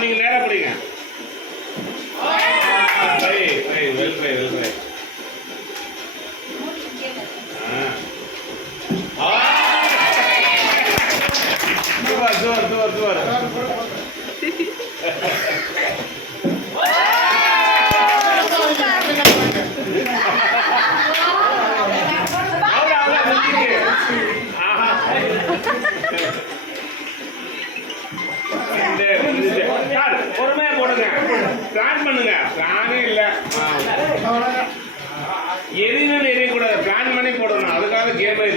நீங்க நேரா படிங்க. பொறுமையா போடுங்க. பிளான் பண்ணுங்க. பிளானே இல்ல, எரியணும் எரியக்கூடாது. பிளான் பண்ணி போடணும். அதுக்காக கேம் இது.